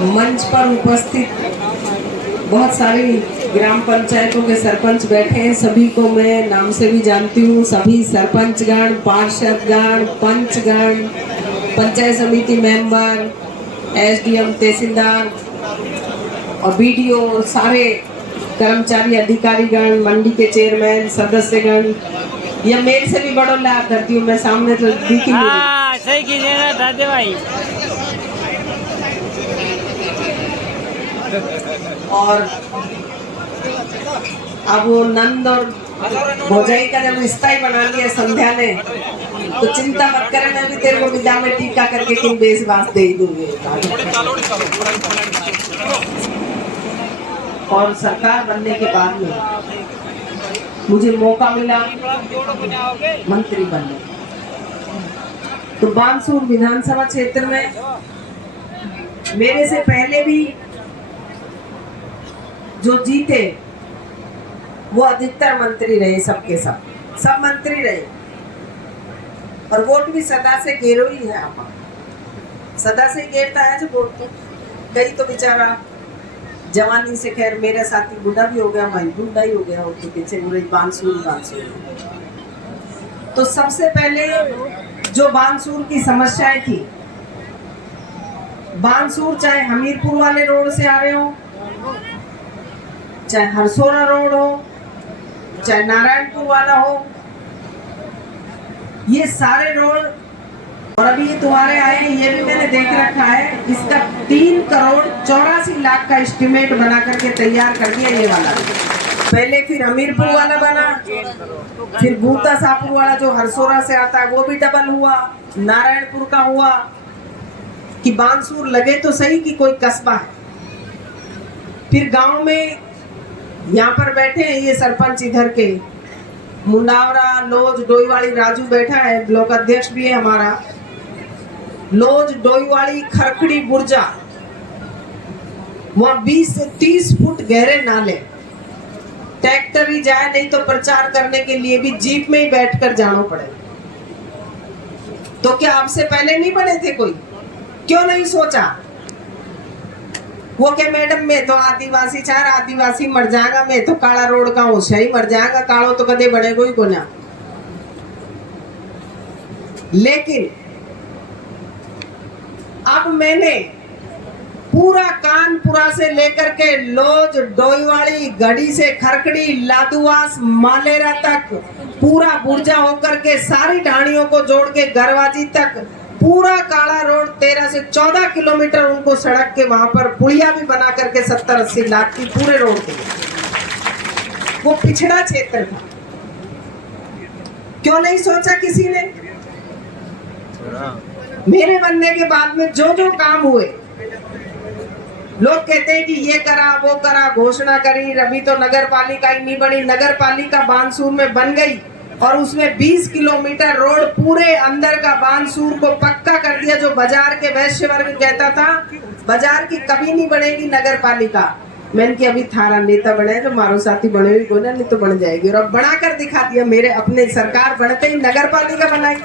मंच पर उपस्थित बहुत सारी ग्राम पंचायतों के सरपंच बैठे हैं। सभी को मैं नाम से भी जानती हूँ। सभी सरपंचगण, पार्षदगण, पंचगण, पंचायत समिति मेंबर, एसडीएम, तहसीलदार और बीडीओ, सारे कर्मचारी, अधिकारीगण, मंडी के चेयरमैन, सदस्यगण, यह मेरे से भी बड़ो लाभ धरती हूँ मैं, सामने तो दिखी नहीं। सही कीजिएगा दादे भाई। और अब वो नंद और भौजाई का जब रिश्ता ही बना लिया संध्या ने, तो चिंता मत करे, मैं भी तेरे को विदा में टीका करके तुम बेसबास दे ही दूंगी। और सरकार बनने के बाद में मुझे मौका मिला मंत्री बनने, तो बानसूर विधानसभा क्षेत्र में मेरे से पहले भी जो जीते वो अधिकतर मंत्री रहे, सबके सब मंत्री रहे, और वोट भी सदा से घेरो ही है। आप सदा से घेरता है जो वोट, तो कई तो बेचारा जवानी से, खैर मेरा साथी बूढ़ा भी हो गया, मैं बूढ़ा ही हो गया, उसके पीछे पूरे बानसूर। तो सबसे पहले जो बानसूर की समस्याएं थी, बानसूर चाहे हमीरपुर वाले रोड से आ रहे हो, चाहे हरसोरा रोड हो, चाहे नारायणपुर वाला हो, ये सारे रोड, और अभी ये तुम्हारे आए हैं, ये भी मैंने देख रखा है, इसका 3 करोड़ 84 लाख का एस्टिमेट बना करके तैयार कर दिया ये वाला। पहले फिर हमीरपुर वाला बना, फिर बूता सापुर वाला जो हरसोरा से आता है वो भी डबल हुआ, नारायणपुर का हुआ, कि बानसूर लगे तो सही कि कोई कस्बा है। फिर गांव में यहाँ पर बैठे हैं ये सरपंच, इधर के मुंडावरा, लोज, डोईवाड़ी, राजू बैठा है, ब्लॉक अध्यक्ष भी है हमारा। लोज, डोईवाड़ी, खरखड़ी, बुर्जा, वहाँ 20 से 30 फुट गहरे नाले, ट्रैक्टर ही जाए नहीं तो प्रचार करने के लिए भी जीप में ही बैठकर जाना पड़े। तो क्या आपसे पहले नहीं बने थे कोई? क्यों नहीं सोचा? वो क्या मैडम, मैं तो आदिवासी, 4 आदिवासी मर जाएगा, मैं तो काला रोड का हूँ, सही मर जाएगा, कालो तो कदे बनेगा ही कोना। लेकिन अब मैंने पूरा कानपुरा से लेकर के लोज, डोईवाड़ी, गढ़ी से खरकड़ी, लादुआस, मालेरा तक, पूरा बुर्जा होकर के सारी ढाणियों को जोड़ के गरवाजी तक पूरा काला रोड 13 से 14 किलोमीटर उनको सड़क के वहां पर पुलिया भी बना करके 70-80 लाख की पूरे रोड के। वो पिछड़ा क्षेत्र था, क्यों नहीं सोचा किसी ने? मेरे बनने के बाद में जो जो काम हुए, लोग कहते हैं कि ये करा वो करा, घोषणा करी, अभी तो नगर पालिका ही नहीं बनी। नगर पालिका बानसूर में बन गई और उसमें 20 किलोमीटर रोड पूरे अंदर का बानसूर को पक्का कर दिया। जो बाजार के वैश्य वर्ग कहता था बाजार की कभी नहीं बनेगी नगर पालिका, मैंने कि अभी थारा नेता बने जो मारो साथी बने हुई कोई ना, नहीं तो बन जाएगी, और अब बना कर दिखा दिया। मेरे अपने सरकार बनते ही नगर पालिका बनाई।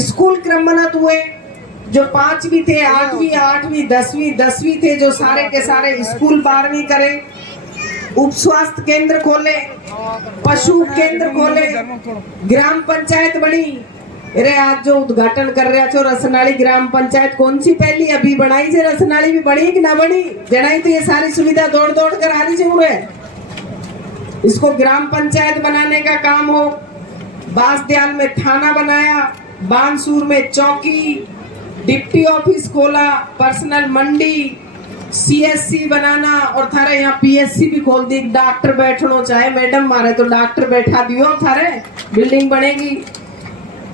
स्कूल क्रमान्वित हुए, जो 5वीं थे, 8वीं, 10वीं थे, जो सारे के सारे स्कूल 12वीं करे, उप स्वास्थ्य केंद्र खोले, पशु केंद्र खोले, ग्राम पंचायत बनी। अरे आज जो उद्घाटन कर रहे हो रसनाली ग्राम पंचायत, कौन सी पहली अभी बनाई से? रसनाली भी बनी कि ना बनी? जनाई तो ये सारी सुविधा दौड़ दौड़ कर आ रही जरूर। इसको ग्राम पंचायत बनाने का काम हो। बांसदयाल में थाना बनाया, बानसूर में चौकी, डिप्टी ऑफिस खोला, पर्सनल मंडी, सीएससी बनाना, और थारे यहाँ पीएससी भी खोल दी। डॉक्टर बैठनो चाहे मैडम मारे तो डॉक्टर बैठा दियो, थारे बिल्डिंग बनेगी।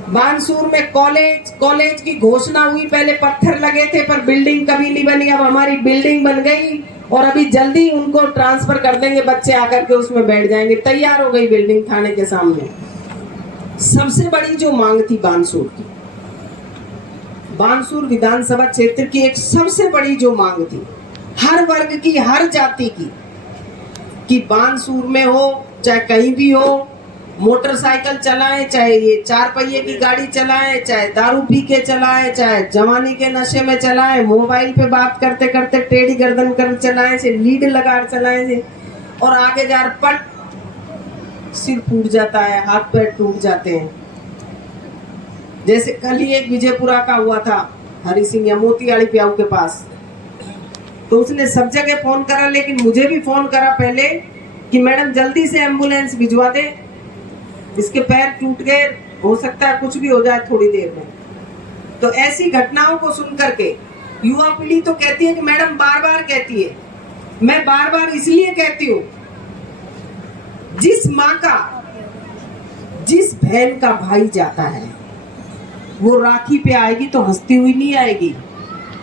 बानसूर में कॉलेज की घोषणा हुई, पहले पत्थर लगे थे पर बिल्डिंग कभी नहीं बनी, अब हमारी बिल्डिंग बन गई और अभी जल्दी उनको ट्रांसफर कर देंगे, बच्चे आकर के उसमें बैठ जाएंगे। तैयार हो गई बिल्डिंग थाने के सामने। सबसे बड़ी जो मांग थी बानसूर की, बानसूर विधानसभा क्षेत्र की एक सबसे बड़ी जो मांग थी, हर वर्ग की, हर जाति की, कि बानसूर में हो चाहे कहीं भी हो, मोटरसाइकिल चलाएं, चाहे ये 4 पहिए की गाड़ी चलाएं, चाहे दारू पी के चलाएं, चाहे जवानी के नशे में चलाएं, मोबाइल पे बात करते करते टेढ़ी गर्दन कर चलाएं, से लीड लगा चलाएं से, और आगे जा पट सिर फूट जाता है, हाथ पैर टूट जाते हैं। जैसे कल ही एक विजयपुरा का हुआ था, हरि सिंह या मोतीवाली प्याऊ के पास, तो उसने सब जगह फोन करा, लेकिन मुझे भी फोन करा पहले कि मैडम जल्दी से एम्बुलेंस भिजवा दे, इसके पैर टूट गए, हो सकता है कुछ भी हो जाए थोड़ी देर में। तो ऐसी घटनाओं को सुन करके युवा पीढ़ी तो कहती है कि मैडम बार बार कहती है, मैं बार बार इसलिए कहती हूँ, जिस माँ का, जिस बहन का भाई जाता है वो राखी पे आएगी तो हंसती हुई नहीं आएगी,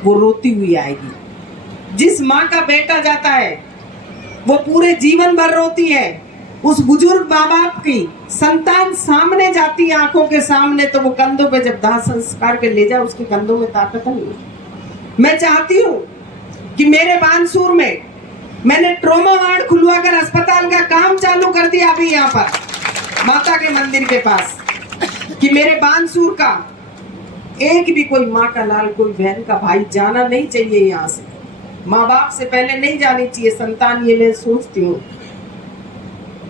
वो रोती हुई आएगी। जिस माँ का बेटा जाता है वो पूरे जीवन भर रोती है। उस बुजुर्ग माँ बाप की संतान सामने जाती है, आंखों के सामने, तो वो कंधों पे जब दाह संस्कार के ले जाए, उसके कंधों में ताकत नहीं है। मैं चाहती हूँ कि मेरे बानसूर में मैंने ट्रोमा वार्ड खुलवाकर अस्पताल का काम चालू कर दिया अभी यहाँ पर माता के मंदिर के पास, कि मेरे बानसूर का एक भी कोई माँ का लाल, कोई बहन का भाई जाना नहीं चाहिए यहाँ से। माँ बाप से पहले नहीं जानी चाहिए संतान, ये मैं सोचती हूँ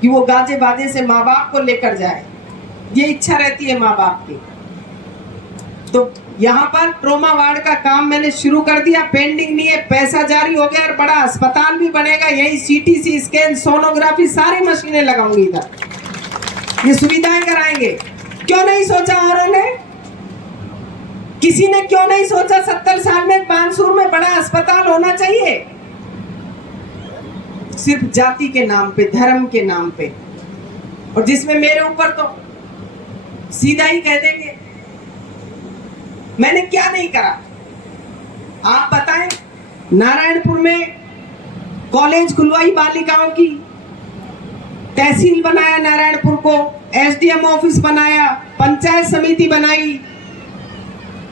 कि वो गाजे बाजे से माँ बाप को लेकर जाए, ये इच्छा रहती है माँ बाप की। तो यहाँ पर ट्रोमा वार्ड का काम मैंने शुरू कर दिया, पेंडिंग नहीं है, पैसा जारी हो गया और बड़ा अस्पताल भी बनेगा। यही सीटीसी स्कैन, सोनोग्राफी, सारी मशीनें लगाऊंगी इधर, ये सुविधाएं कराएंगे। क्यों नहीं सोचा औरों ने? किसी ने क्यों नहीं सोचा 70 साल में बानसूर में बड़ा अस्पताल होना चाहिए? सिर्फ जाति के नाम पे, धर्म के नाम पे, और जिसमें मेरे ऊपर तो सीधा ही कह देंगे मैंने क्या नहीं करा। आप बताएं, नारायणपुर में कॉलेज खुलवाई बालिकाओं की, तहसील बनाया नारायणपुर को, एसडीएम ऑफिस बनाया, पंचायत समिति बनाई,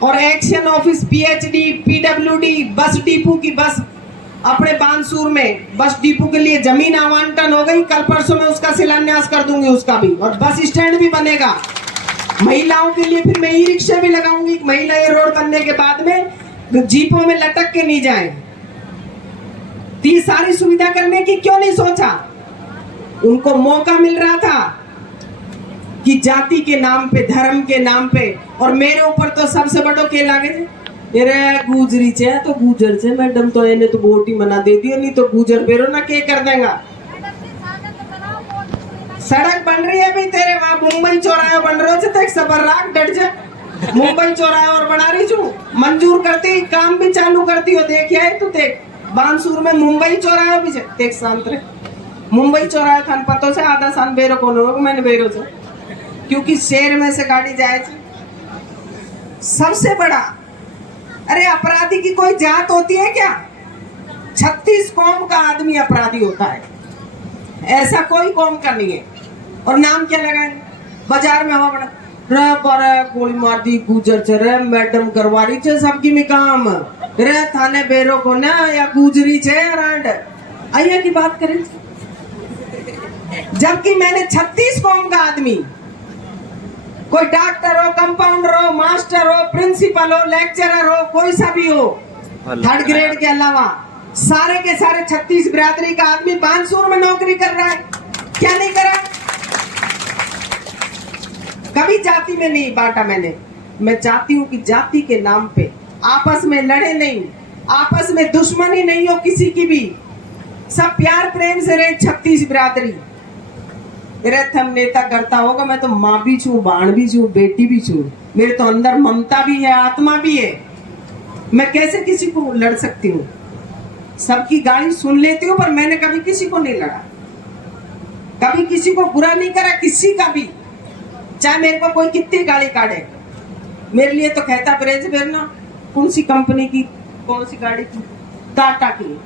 और action office, PhD, PWD, bus depot की बस अपने बानसूर में बस डिपो के लिए जमीन आवंटन हो गई, कल परसों में उसका शिलान्यास कर दूंगी उसका भी, और बस स्टैंड भी बनेगा। महिलाओं के लिए फिर मैं ई रिक्शा भी लगाऊंगी, महिला ये रोड बनने के बाद में जीपों में लटक के नहीं जाए। तो ये सारी सुविधा करने की क्यों नहीं सोचा? उनको मौका मिल रहा था कि जाति के नाम पे, धर्म के नाम पे, और मेरे ऊपर तो सबसे बड़ो के लागे रे गुजरी छे तो गुजर छे मैडम, तो एने तो बोटी मना दे दियो, नहीं तो गुजर बेरो ना के कर देगा। सड़क बन रही है भाई तेरे वहां, मुंबई चौराहा बन रहा है, सबर राख डट जा, मुंबई चौराहा और बना रही छू, मंजूर करती, काम भी चालू करती हो, देख आए तो देख बानसूर में मुंबई चौराहा भी देख, शांत रहे। मुंबई चौराहा खान पतो से आधा सान बेरो कौन हो, मैंने बेरो से, क्योंकि शहर में से गाड़ी जाए सबसे बड़ा। अरे अपराधी की कोई जात होती है क्या? 36 कौम का आदमी अपराधी होता है, ऐसा कोई कौम का नहीं है। और नाम क्या लगाएंगे? बाजार में हवा बड़ा रे पर गोली मार दी गुजर च रे मैडम करवारी छे सबकी में काम रे थाने बेरो को ना या गुजरी छे रांड आइया की बात करें। जबकि मैंने 36 कौम का आदमी, कोई डॉक्टर हो, कंपाउंडर हो, मास्टर हो, प्रिंसिपल हो, लेक्चरर हो, कोई सा भी हो, 3rd ग्रेड के अलावा सारे के सारे 36 बिरादरी का आदमी बानसूर में नौकरी कर रहा है। क्या नहीं करा? कभी जाति में नहीं बांटा मैंने। मैं चाहती हूँ कि जाति के नाम पे आपस में लड़े नहीं, आपस में दुश्मनी नहीं हो किसी की भी, सब प्यार प्रेम से रहे 36 बिरादरी। हम नेता करता होगा, मैं तो माँ भी छू, बाण भी छू, बेटी भी छू, मेरे तो अंदर ममता भी है, आत्मा भी है। मैं कैसे किसी को लड़ सकती हूँ? सबकी गाली सुन लेती हूँ, पर मैंने कभी किसी को नहीं लड़ा, कभी किसी को बुरा नहीं करा, किसी का भी, चाहे मेरे को कोई कितनी गाली काटे। मेरे लिए तो कहता ब्रेज बेरना, कौन सी कंपनी की, कौन सी गाड़ी की? टाटा की।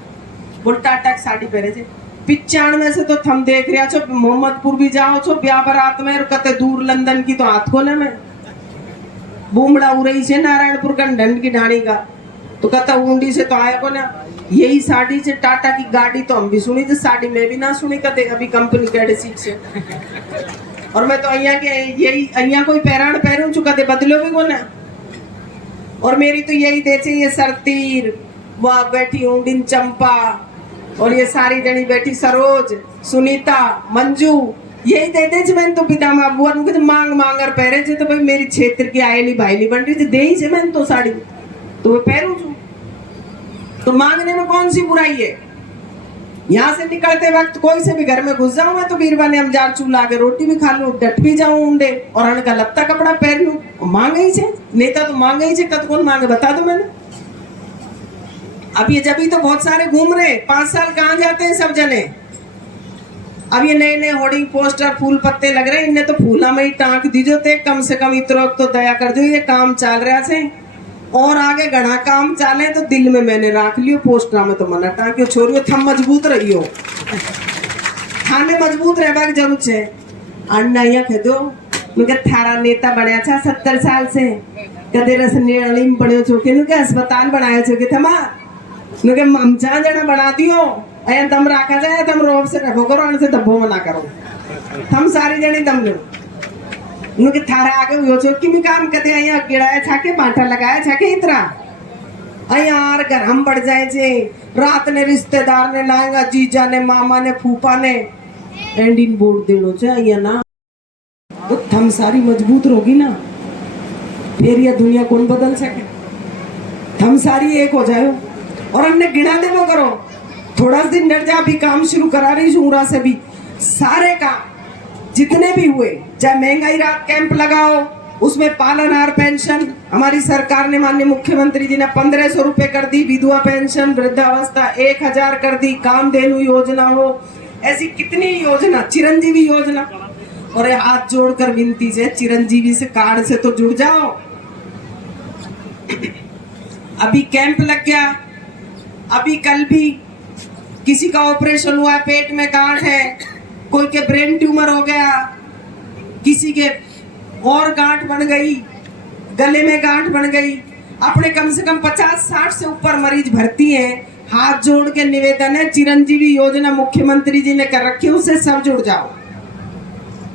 बोल टाटा की साड़ी पहने थे 95 से तो थम देख रहा छो, मोहम्मदपुर भी जाओ छो ब्याह बरात में, और कते दूर लंदन की तो हाथ खोले में बूमड़ा उड़ई से नारायणपुर का ढंड की ढाणी का, तो कहता ऊंडी से तो आया को ना। यही साड़ी से टाटा की गाड़ी तो हम भी सुनी थी, साड़ी में भी ना सुनी, कहते अभी कंपनी कैडे सीख से और मैं तो अइया के यही अइया कोई पैराण पैरूं चुका दे बदलो भी को ना। और मेरी तो यही दे चाहिए सरतीर, वह बैठी ऊंडिन चंपा, और ये सारी जनी बैठी सरोज, सुनीता, मंजू, यही दे दे मैंने तो पिता माँ बुआ तो मांग मांग कर पहरे थे। तो भाई मेरी क्षेत्र की आयली भाईली बन रही थी, दे ही से मैंने तो साड़ी तो वो पहनू छू। तो मांगने में कौन सी बुराई है। यहाँ से निकलते वक्त कोई से भी घर में घुस जाऊं मैं तो बीरबा ने हम जार चूल्हा के रोटी भी खा लूं, डट भी जाऊं ऊंडे, और अनका लत्ता कपड़ा पहन लूं। मांगे ही से नेता तो मांगे ही से, कद कौन मांगे बता दो मैंने। अब ये जब ही तो बहुत सारे घूम रहे, 5 साल कहाँ जाते हैं सब जने। अब ये नए नए होर्डिंग पोस्टर फूल पत्ते लग रहे हैं, इनने तो फूला में ही टांक दीजो थे, कम से कम इतरो तो दया कर दो। ये काम चल रहा से और आगे घना काम चाले तो दिल में मैंने रख लियो, पोस्टर में तो मना टांक्यो छोरियो थम मजबूत रहियो, थाने मजबूत रहबा की जरूरत छे। अन्ना या कह दो मुझे थारा नेता बनया था 70 साल से, कदे रस नेड़ी में पड़ियो छो के के अस्पताल बनायो छो के थमा नुके ममचा जड़ा बना दियो, अया दम रखा जाए, तम रोब से रखो करो, अन से दब्बो मना करो, थम सारी जणी दम लो नुके थारा आगे हुयो छो कि भी काम कदे अया गिड़ाया छाके बांटा लगाया छाके इतरा अया आर घर हम बढ़ जाए छे। रात ने रिश्तेदार ने लाएगा, जीजा ने, मामा ने, फूफा ने एंडिन बोर्ड देड़ो छे अया ना, तो थम सारी मजबूत रहोगी ना, फिर ये दुनिया कौन बदल सके। थम सारी एक हो जाओ और हमने गिना दे वो करो, थोड़ा दिन डर जा, अभी काम शुरू करा रही शूरा से भी सारे काम जितने भी हुए, चाहे महंगाई रात कैंप लगाओ, उसमें पालनहार पेंशन हमारी सरकार ने, माननीय मुख्यमंत्री जी ने 1500 रुपए कर दी, विधवा पेंशन, वृद्धावस्था 1000 कर दी, कामधेनु योजना हो, ऐसी कितनी योजना, चिरंजीवी योजना। और हाथ जोड़कर विनती है, चिरंजीवी से कार्ड से तो जुड़ जाओ। अभी कैंप लग गया, अभी कल भी किसी का ऑपरेशन हुआ, पेट में गांठ है, कोई के ब्रेन ट्यूमर हो गया, किसी के और गांठ बन गई, गले में गांठ बन गई, अपने कम से कम 50-60 से ऊपर मरीज भर्ती हैं। हाथ जोड़ के निवेदन है, चिरंजीवी योजना मुख्यमंत्री जी ने कर रखी है, उससे सब जुड़ जाओ।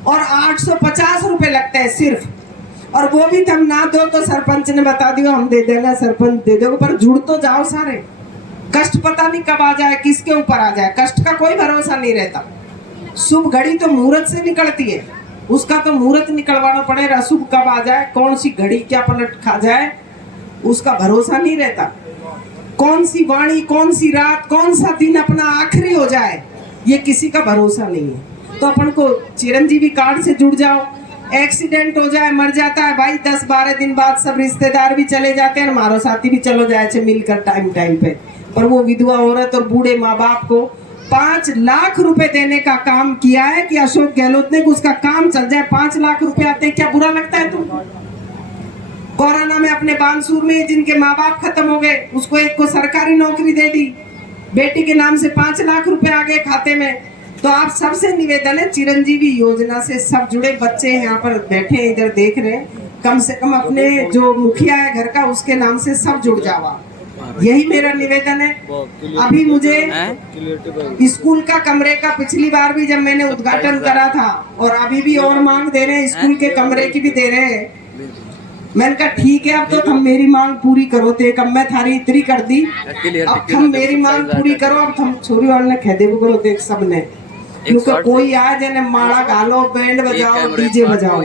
और 850 रुपए लगते हैं सिर्फ, और वो भी तुम ना दो तो सरपंच ने बता दियो हम दे देंगे, सरपंच दे दोगे, पर जुड़ तो जाओ सारे। कष्ट पता नहीं कब आ जाए, किसके ऊपर आ जाए, कष्ट का कोई भरोसा नहीं रहता। शुभ घड़ी तो मुहूर्त से निकलती है, उसका तो मुहूर्त निकलवाना पड़ेगा। शुभ कब आ जाए, कौन सी घड़ी क्या पलट खा जाए, उसका भरोसा नहीं रहता। कौन सी वाणी, कौन सी रात, कौन सा दिन अपना आखिरी हो जाए, ये किसी का भरोसा नहीं है। तो अपन को चिरंजीवी कार्ड से जुड़ जाओ। एक्सीडेंट हो जाए, मर जाता है भाई, 10-12 दिन बाद सब रिश्तेदार भी चले जाते हैं, मारो साथी भी चलो जाए मिलकर टाइम टाइम पे। पर वो विधवा औरत और बूढ़े माँ बाप को 5 लाख रुपए देने का काम किया है कि अशोक गहलोत ने, उसका काम चल जाए। 5 लाख रुपए आते हैं, क्या बुरा लगता है तुमको। कोरोना में अपने बानसूर में जिनके माँ बाप खत्म हो गए, उसको एक को सरकारी नौकरी दे दी, बेटी के नाम से 5 लाख रुपए आ गए खाते में। तो आप सबसे निवेदन है, चिरंजीवी योजना से सब जुड़े बच्चे यहाँ पर बैठे हैं, इधर देख रहे हैं, कम से कम अपने जो मुखिया है घर का, उसके नाम से सब जुड़ जाओ। यही मेरा निवेदन है। अभी मुझे स्कूल का कमरे का पिछली बार भी जब मैंने उद्घाटन करा था, और अभी भी और मांग दे रहे हैं, स्कूल के कमरे की भी दे रहे हैं। मैंने कहा ठीक है, अब तो तुम मेरी मांग पूरी करो, तो कब मैं थारी इतनी कर दी, अब तुम मेरी मांग पूरी करो। अब तुम छोरी वाले खेदे करो, देख सबने कोई आ जाने, माला गालो, बैंड बजाओ, डीजे बजाओ,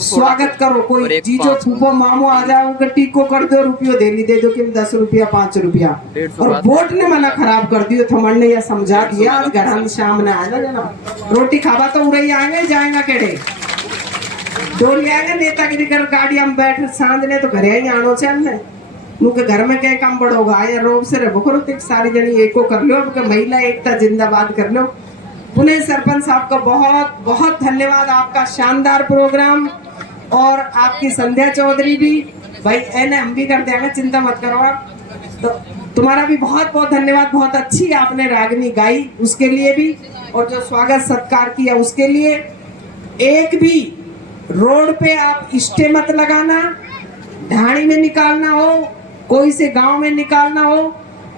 स्वागत करो। कोई जीजो फूफो मामो आ जाओ, उनका टीको कर दो, रुपयो दे दो कि 10 रुपया 5 रुपया। और वोट ने मना खराब कर दियो, थमन ने या समझा दिया, आज घर शाम ने आएगा जना रोटी खावा तो उड़े आएंगे, जाएगा केड़े डोली आएगा, नेतागिरी कर गाड़ी हम बैठ सांझ ने तो घरे ही आनो से हमने मुके घर में क्या काम बढ़ोगा या रोब से रहो करो, सारी जनी एको कर लो, महिला एकता जिंदाबाद कर लो। पुणे सरपंच साहब का बहुत बहुत धन्यवाद, आपका शानदार प्रोग्राम, और आपकी संध्या चौधरी भी भाई एने हम भी कर देंगे, चिंता मत करो आप। तो तुम्हारा भी बहुत बहुत धन्यवाद, बहुत अच्छी आपने रागनी गाई उसके लिए भी, और जो स्वागत सत्कार किया उसके लिए। एक भी रोड पे आप इष्टे मत लगाना, ढाणी में निकालना हो, कोई से गांव में निकालना हो,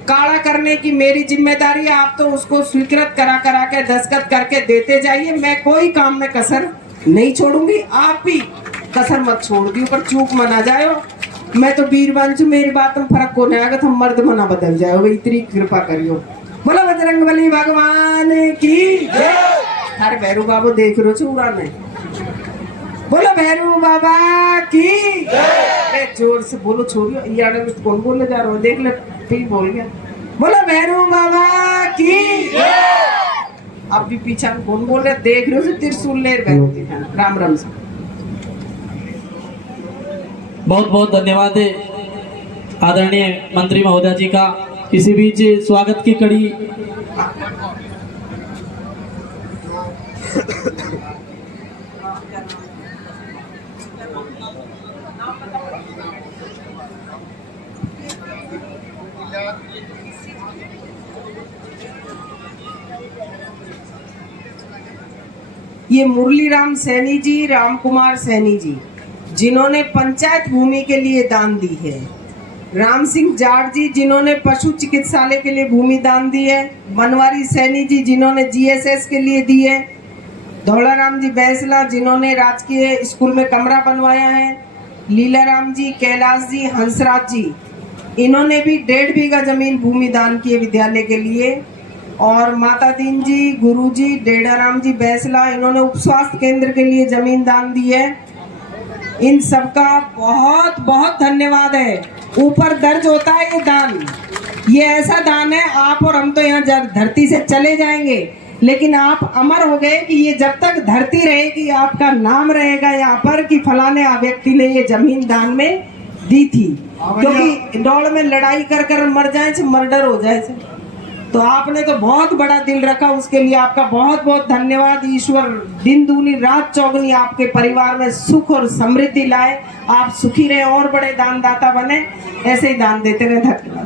काला करने की मेरी जिम्मेदारी है। आप तो उसको स्वीकृत करा के दस्तखत करके देते जाइए, मैं कोई काम में कसर नहीं छोड़ूंगी, आप भी कसर मत छोड़ दियो, पर चूक मना जायो। मैं तो वीर बंचू, मेरी बात में फर्क को नहीं आएगा, तुम मर्द मना बदल जाओ, इतनी कृपा करियो। बोलो बजरंगबली भगवान की जय। अरे भैरू बाबू देख रो चूड़ा में, बोलो भैरू बाबा की जय। जोर से बोलो, छोड़ियो ये कौन बोले जा रहा हो, देख ले पी बोल गया। बोलो भैरू बाबा की जय। अब भी पीछा कौन बोल रहे, देख रहे हो, त्रिशूल ले राम राम से। बहुत बहुत धन्यवाद है आदरणीय मंत्री महोदय जी का। इसी बीच स्वागत की कड़ी ये मुरली राम सैनी जी, राम कुमार सैनी जी, जिन्होंने पंचायत भूमि के लिए दान दी है। राम सिंह जाट जी, जिन्होंने पशु चिकित्सालय के लिए भूमि दान दी है। बनवारी सैनी जी, जिन्होंने जीएसएस के लिए दी है। धौलाराम जी बैसला, जिन्होंने राजकीय स्कूल में कमरा बनवाया है। लीलाराम जी, कैलाश जी, हंसराज जी, इन्होंने भी 1.5 बीघा जमीन भूमि दान की है विद्यालय के लिए। और माता दीन जी, गुरु जी, डेढ़ाराम जी बैसला, इन्होंने उप स्वास्थ्य केंद्र के लिए जमीन दान दी है। इन सबका बहुत बहुत धन्यवाद है। ऊपर दर्ज होता है ये दान, ये ऐसा दान है, आप और हम तो यहाँ धरती से चले जाएंगे, लेकिन आप अमर हो गए कि ये जब तक धरती रहेगी आपका नाम रहेगा यहाँ पर कि फलाने व्यक्ति ने ये जमीन दान में दी थी। क्योंकि दौड़ में लड़ाई कर कर मर जाए, मर्डर हो जाए, तो आपने तो बहुत बड़ा दिल रखा, उसके लिए आपका बहुत बहुत धन्यवाद। ईश्वर दिन दूनी रात चौगनी आपके परिवार में सुख और समृद्धि लाए, आप सुखी रहे और बड़े दानदाता बने, ऐसे ही दान देते रहे। धन्यवाद।